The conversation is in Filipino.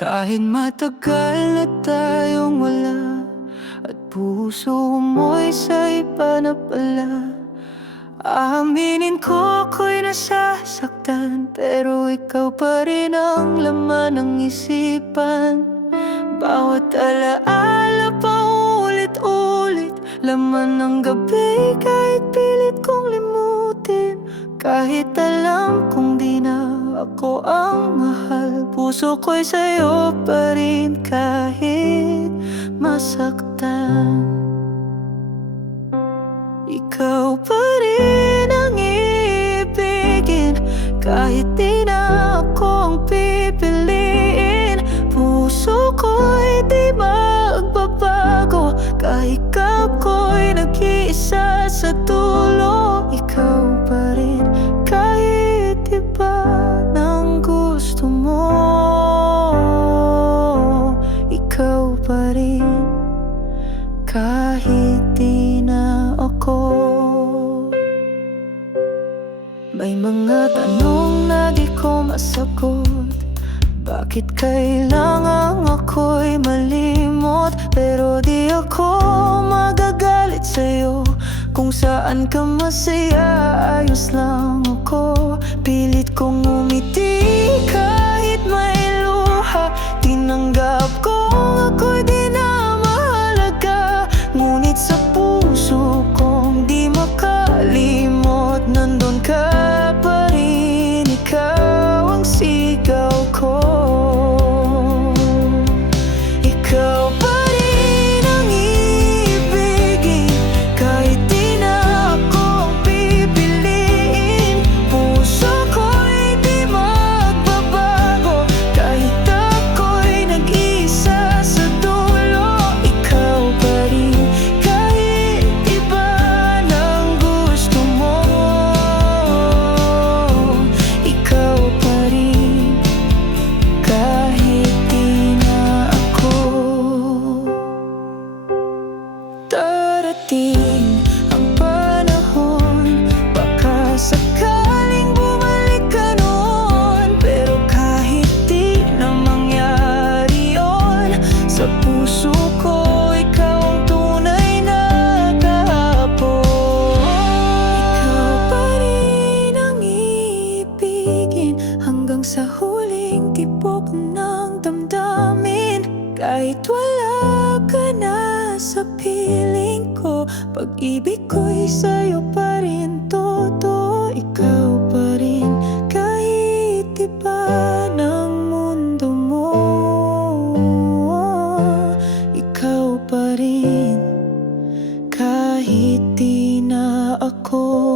Kahit matagal na tayong wala at puso mo'y sa iba na pala. Aaminin ko ako'y nasasaktan, pero ikaw pa rin ang laman ng isipan. Bawat alaala pa ulit-ulit, laman ng gabi kahit pilit kong limutin. Kahit alam kong di na ako ang mahal, puso ko'y sa'yo pa rin kahit masaktan. Ikaw pa rin ang iibigin, kahit di na ako ang pipiliin. Puso ko'y di magbabago, kahit ikaw ko'y nag-iisa sa dulo. Ikaw pa rin kahit iba ng gusto mo. Ikaw pa rin kahit di na ako. May mga tanong na di ko masagot. Bakit kailangang ako'y malimot? Pero di ako magagalit sa'yo. Kung saan ka masaya, ayos lang ako. Pilit kong umiti kahit may luha. Tinanggap kong ako'y di na mahalaga. Ngunit sa puso kong di makalimot, nandun ka pa rin, ikaw ang sigaw ko. Ikaw pa rin ang iibigin, kahit di na ako pipiliin. Puso ko'y di magbabago, kahit ako'y nag-isa sa dulo. Ikaw pa rin kahit iba ng gusto mo. Ikaw pa rin kahit di na ako. Darating ang panahon, baka sakaling bumalik ka noon. Pero kahit di na mangyari yun, sa puso ko ikaw ang tunay na kahapon. Ikaw pa rin ang iibigin, hanggang sa huling tibok ng damdamin. Kahit wala ka na sa piling ko, pag-ibig ko'y sa'yo pa rin todo. Ikaw pa rin kahit iba ng mundo mo. Ikaw pa rin kahit di na ako.